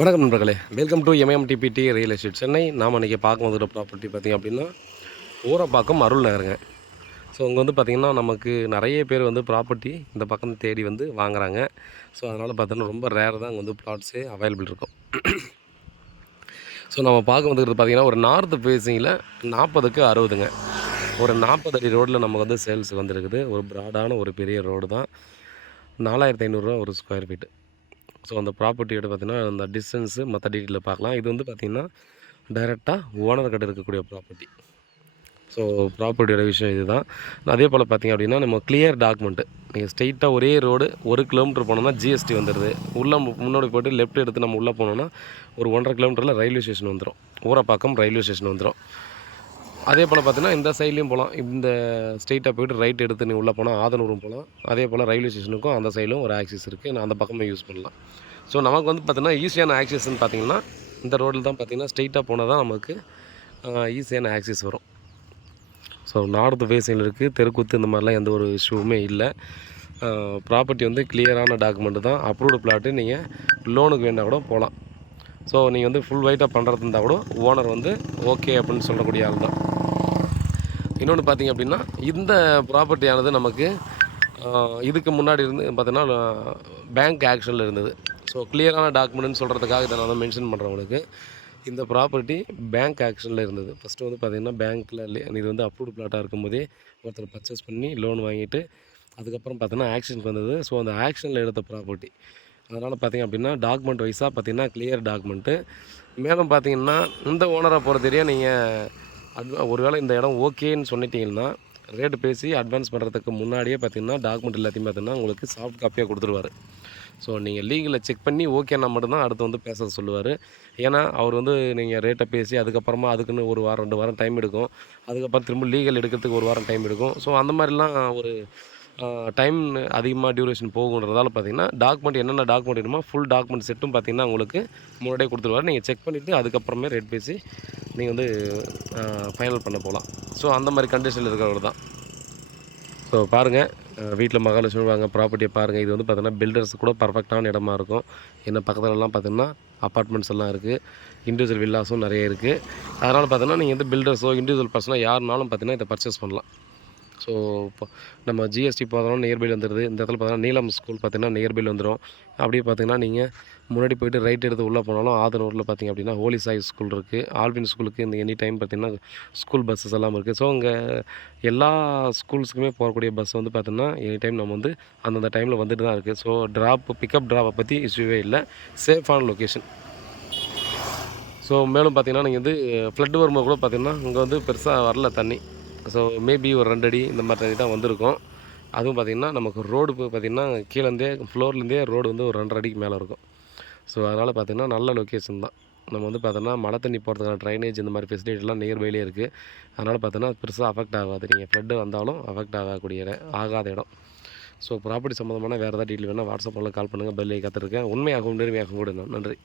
வணக்கம் நண்பர்களே, welcome to MMTPT real estate Chennai. நாம் இன்றைக்கி பார்க்க வந்துட்ட ப்ராப்பர்ட்டி பார்த்திங்க அப்படின்னா ஊரப்பாக்கம் அருள் நகருங்க. ஸோ இங்கே வந்து பார்த்திங்கன்னா நமக்கு நிறைய பேர் வந்து ப்ராப்பர்ட்டி இந்த பக்கம் தேடி வந்து வாங்குறாங்க. ஸோ அதனால் பார்த்தோன்னா ரொம்ப ரேர் தான் இங்கே வந்து ப்ளாட்ஸே அவைலபிள் இருக்கும். ஸோ நம்ம பார்க்க வந்துக்கிறது பார்த்திங்கன்னா ஒரு நார்த் ஃபேஸிங்கில் 40க்கு 60ங்க. ஒரு 40 அடி ரோட்டில் நமக்கு வந்து சேல்ஸ் வந்துருக்குது. ஒரு ப்ராடான ஒரு பெரிய ரோடு தான். 4500 ஒரு ஸ்கொயர் ஃபீட்டு. ஸோ அந்த ப்ராப்பர்ட்டியோட பார்த்திங்கன்னா அந்த டிஸ்டன்ஸு மற்ற டீட்டெயிலில் பார்க்கலாம். இது வந்து பார்த்திங்கன்னா டைரெக்டாக ஓனர் கிட்ட இருக்கக்கூடிய ப்ராப்பர்ட்டி. ஸோ ப்ராப்பர்ட்டியோட விஷயம் இது தான். அதே போல் பார்த்திங்க அப்படின்னா நம்ம கிளியர் டாக்குமெண்ட்டு. நீங்கள் ஸ்ட்ரெயிட்டாக ஒரே ரோடு 1 கிலோமீட்டர் போனோம்னா ஜிஎஸ்டி வந்துடுது. உள்ளே முன்னாடி போய்ட்டு லெஃப்ட் எடுத்து நம்ம உள்ளே போனோம்னா ஒரு 1.5 கிலோமீட்டரில் ரயில்வே ஸ்டேஷன் வந்துடும். ஊரப்பாக்கம் ரயில்வே ஸ்டேஷன் வந்துடும். அதே போல் பார்த்தீங்கன்னா இந்த சைட்லேயும் போகலாம். இந்த ஸ்ட்ரெயிட்டாக போய்ட்டு ரைட் எடுத்து நீ உள்ளே போனால் ஆதனூரும் போகலாம். அதே போல் ரயில்வே ஸ்டேஷனுக்கும் அந்த சைடும் ஒரு ஆக்சஸ் இருக்குது. நான் அந்த பக்கமே யூஸ் பண்ணலாம். ஸோ நமக்கு வந்து பார்த்திங்கன்னா ஈஸியான ஆக்சஸ்ன்னு பார்த்திங்கன்னா இந்த ரோடில் தான் பார்த்திங்கன்னா ஸ்ட்ரெயிட்டாக போனால் தான் நமக்கு ஈஸியான ஆக்சஸ் வரும். ஸோ நார்த் ஃபேஸில் இருக்குது. தெருக்குத்து இந்த மாதிரிலாம் எந்த ஒரு இஷ்யூவுமே இல்லை. ப்ராப்பர்ட்டி வந்து கிளியரான டாக்குமெண்ட்டு தான். Approved plot. நீங்கள் லோனுக்கு வேணால் கூட போகலாம். ஸோ நீங்கள் வந்து ஃபுல் வெயிட்டாக பண்ணுறது இருந்தால் கூட ஓனர் வந்து ஓகே அப்படின்னு சொல்லக்கூடிய ஆள் தான். இன்னொன்று பார்த்திங்க அப்படின்னா இந்த ப்ராப்பர்ட்டியானது நமக்கு இதுக்கு முன்னாடி இருந்து பார்த்தீங்கன்னா பேங்க் ஆக்ஷனில் இருந்தது. ஸோ கிளியரான டாக்குமெண்ட்னு சொல்கிறதுக்காக இதை நான் மென்ஷன் பண்ணுறேன் உங்களுக்கு. இந்த ப்ராப்பர்ட்டி பேங்க் ஆக்ஷனில் இருந்தது. ஃபஸ்ட்டு வந்து பார்த்திங்கன்னா பேங்க்கில் இது வந்து அப்ரூவ்டு பிளாட்டாக இருக்கும்போதே ஒருத்தர் பர்ச்சேஸ் பண்ணி லோன் வாங்கிட்டு அதுக்கப்புறம் பார்த்தீங்கன்னா ஆக்ஷனுக்கு வந்தது. ஸோ அந்த ஆக்ஷனில் எடுத்த ப்ராப்பர்ட்டி. அதனால் பார்த்திங்க அப்படின்னா டாக்குமெண்ட் வைஸாக பார்த்திங்கன்னா கிளியர் டாக்குமெண்ட்டு. மேலும் பார்த்திங்கன்னா இந்த ஓனரை பொறுத்தவரையா நீங்கள் ஒருவேளை இந்த இடம் ஓகேன்னு சொன்னிட்டிங்கன்னா ரேட்டு பேசி அட்வான்ஸ் பண்ணுறதுக்கு முன்னாடியே பார்த்திங்கன்னா டாக்குமெண்ட் எல்லாத்தையும் பார்த்திங்கன்னா உங்களுக்கு சாஃப்ட் காப்பியாக கொடுத்துருவார். ஸோ நீங்கள் லீகலில் செக் பண்ணி ஓகேனா மட்டும்தான் அடுத்து வந்து பேச சொல்லுவார். ஏன்னா அவர் வந்து நீங்கள் ரேட்டை பேசி அதுக்கப்புறமா அதுக்குன்னு 1 வாரம் 2 வாரம் டைம் எடுக்கும். அதுக்கப்புறம் திரும்ப லீகல் எடுக்கிறதுக்கு 1 வாரம் டைம் எடுக்கும். ஸோ அந்த மாதிரிலாம் ஒரு டைம் அதிகமாக டியூரேஷன் போகுன்றதால பார்த்திங்கன்னா டாக்குமெண்ட் என்னென்ன டாக்குமெண்ட் வேணுமோ ஃபுல் டாக்குமெண்ட் செட்டும் பார்த்திங்கன்னா உங்களுக்கு முன்னாடியே கொடுத்துருவார். நீங்கள் செக் பண்ணிவிட்டு அதுக்கப்புறமே ரேட் பேசி நீங்கள் வந்து ஃபைனல் பண்ண போகலாம். ஸோ அந்த மாதிரி கண்டிஷனில் இருக்கிறவர் தான். ஸோ பாருங்கள், வீட்டில் மகாலட்சுமி வாங்க ப்ராப்பர்ட்டியை பாருங்கள். இது வந்து பார்த்திங்கன்னா பில்டர்ஸ் கூட பர்ஃபெக்டான இடமா இருக்கும். என்ன பக்கத்துலலாம் பார்த்திங்கன்னா அப்பார்ட்மெண்ட்ஸ் எல்லாம் இருக்குது. இண்டிவிஜுவல் வில்லாஸும் நிறைய இருக்குது. அதனால் பார்த்தீங்கன்னா நீங்கள் வந்து பில்டர்ஸோ இண்டிவிஜுவல் பர்சனோ யாருனாலும் பார்த்திங்கன்னா இதை பர்ச்சேஸ் பண்ணலாம். ஸோ இப்போ நம்ம ஜிஎஸ்டி போகிறோம் நியர்பையில் வந்துடுது. இந்த இடத்துல பார்த்தீங்கன்னா நீலம் ஸ்கூல் பார்த்திங்கன்னா நியர்பையில் வந்துடும். அப்படியே பார்த்திங்கன்னா நீங்கள் முன்னாடி போய்ட்டு ரைட் எடுத்து உள்ளே போனாலும் ஆதனூரில் பார்த்திங்க அப்படின்னா ஹோலி சாய் ஸ்கூல் இருக்குது. ஆல்வின் ஸ்கூலுக்கு இந்த எனி டைம் பார்த்திங்கன்னா ஸ்கூல் பஸ்ஸஸ் எல்லாம் இருக்குது. ஸோ இங்கே எல்லா ஸ்கூல்ஸுக்குமே போகக்கூடிய பஸ் வந்து பார்த்திங்கன்னா எனி டைம் நம்ம வந்து அந்தந்த டைமில் வந்துட்டு தான் இருக்குது. ஸோ பிக்கப் ட்ராப்பை பற்றி இஷ்யூவே இல்லை. சேஃபான லொக்கேஷன். ஸோ மேலும் பார்த்திங்கன்னா நீங்கள் வந்து ஃப்ளட் வரும்போது கூட பார்த்திங்கன்னா இங்கே வந்து பெருசாக வரல தண்ணி. ஸோ மேபி ஒரு 2 அடி இந்த மாதிரி தண்ணி தான் வந்திருக்கும். அதுவும் பார்த்திங்கன்னா நமக்கு ரோடு பார்த்திங்கன்னா கீழேருந்தே ஃப்ளோர்லேருந்தே ரோடு வந்து ஒரு 2.5 அடிக்கு மேலே இருக்கும். ஸோ அதனால் பார்த்திங்கன்னா நல்ல லொக்கேஷன் தான். நம்ம வந்து பார்த்தோன்னா மழை தண்ணி போகிறதுக்கான ட்ரைனேஜ் இந்த மாதிரி ஃபெசிலிட்டிலாம் நியர்பைலே இருக்குது. அதனால் பார்த்தோன்னா பெருசாக அஃபெக்ட் ஆகாது. நீங்கள் ஃப்ளட்டு வந்தாலும் அஃபெக்ட் ஆகாத இடம். ஸோ ப்ராப்பர்ட்டி சம்மந்தமான வேறு ஏதாவது டீட்டெயில் வேணால் வாட்ஸ்அப்பில் கால் பண்ணுங்கள். பெல் ஐ காத்திருக்கேன். உண்மையாகவும் நேர்மையாகவும் கூட நன்றி.